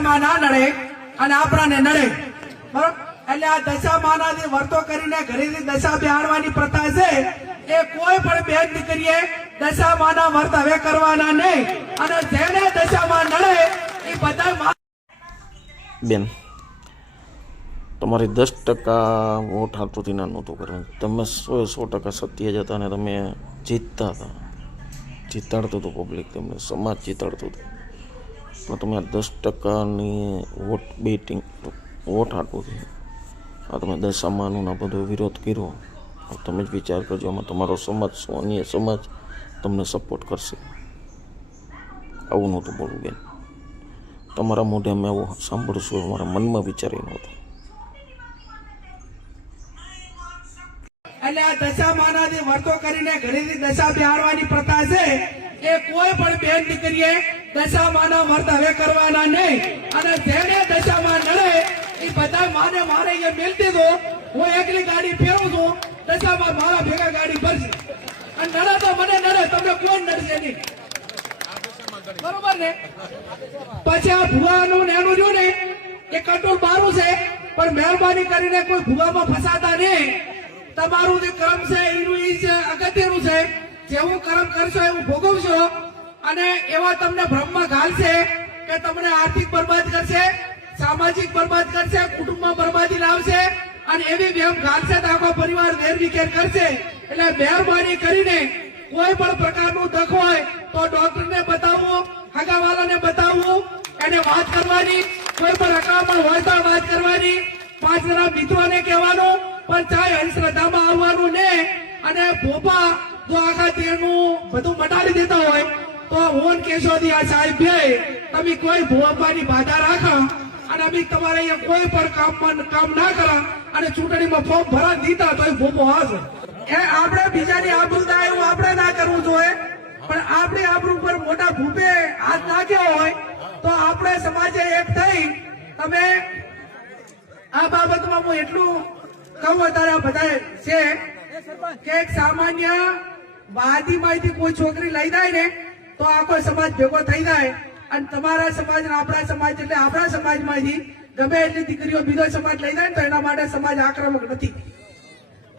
દશામાં ના નડે અને આપણાને નડે, બરોબર? એટલે આ દશામાના વર્તો કરીને ઘરેથી દશા બેહાડવાની પ્રથા છે એ કોઈ પણ બેન દીકરીએ દશામાના વર્ત હવે કરવાના નહીં, અને જેને દશામાં નડે એ બધા બેન તમારી 10% વોટ હાથોથી ના નહોતું કરવાનું, તમે 100% સત્ય જ હતા અને તમે જીતતા હતા, જીતાડતું હતું પબ્લિક, તમને સમાજ જીતાડતું હતું, પણ તમે આ 10%ની વોટ બેટિંગ વોટ હાથોથી આ તમે દશામાનું ના બધો વિરોધ કર્યો. તમે જ વિચાર કરજો આમાં તમારો સમાજ શું અન્ય સમાજ તમને સપોર્ટ કરશે? આવું નહોતું બોલવું બેન, તમારા મોઢે અમે આવું સાંભળું છું મારા મનમાં વિચારી નહોતું. એટલે આ દશામાના વર્તો કરીને ઘરેથી દશા બેહાડવાની પ્રથા છે એ કોઈ પણ બેન દીકરીએ દશામાના વર્ત હવે કરવાના નહીં, અને જેને દશામાં નડે એ બધા માને મારે અહીંયા મેલતી દો, હું એકલી ગાડી ફેરવું છું, દશામાં મારા ભેગા ગાડી ભરશે, અને નડે તો મને નડે, તમને કોઈ નડશે નહીં, બરોબર ને? પછી આ ભુવાનું ને એનું રહ્યું ને એ કંટ્રોલ બારું છે, પણ મહેરબાની કરીને કોઈ ભુવામાં ફસાતા નહીં. તમારું જે કર્મ છે એનું એ જ અગત્યનું છે, જેવું કર્મ કરશો એવું ભોગવશો, અને એવા તમને બ્રહ્મ ઘાલશે કે તમને આર્થિક બરબાદ કરશે, સામાજિક બરબાદ કરશે, કુટુંબમાં બરબાદી લાવશે, અને એવી વેમ ઘાલશે તો આખો પરિવાર વેરવિખેર કરશે. એટલે મહેરબાની કરીને કોઈ પણ પ્રકારનું દખ હોય તો ડોક્ટરને બતાવવું, હગાવાલાને બતાવવું, એને વાત કરવાની, કોઈ પણ હકામાં હોય તો વાત કરવાની, 5 જણા મિત્રોને કહેવાનું, પણ ચાહે અંધશ્રદ્ધામાં આવવાનું ને. અને ભોપા જો આખા તેનું બધું મટાડી દેતા હોય તો હું કેશોદી આ સાહેબ બે તમે કોઈ ભોપાની બાધા રાખો, અને અમે તમારે અહીંયા કોઈ પણ કામ ના કરો, અને ચૂંટણીમાં ફોર્મ ભરા દીધા તો ભોપો હશે. એ આપણે બીજાની આબરૂ થાય એવું આપણે ના કરવું જોઈએ, પણ આપણી આબરૂ પર મોટા ભૂપે હાથ નાખ્યો હોય તો આપણે સમાજે એક થઈ. તમે આ બાબતમાં હું એટલું કહું અત્યારે બધા છે કે એક સામાન્ય વાદીમાંથી કોઈ છોકરી લઈ જાય ને તો આખો સમાજ ભેગો થઈ જાય, અને તમારા સમાજ અને આપણા સમાજ એટલે આપણા સમાજમાંથી ગમે એટલી દીકરીઓ બીજો સમાજ લઈ જાય ને તો એના માટે સમાજ આક્રમક નથી,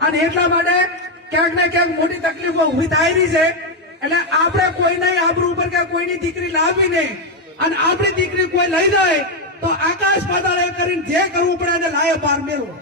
અને એટલા માટે ક્યાંક ને ક્યાંક મોટી તકલીફો ઉભી થાય રહી છે. એટલે આપણે કોઈની આબરૂ ઉપર કે કોઈની દીકરી લાવવી નહીં, અને આપણી દીકરી કોઈ લઈ જાય તો આકાશ પાતાળ કરીને જે કરવું પડે એને લાયે પાર મેળવો.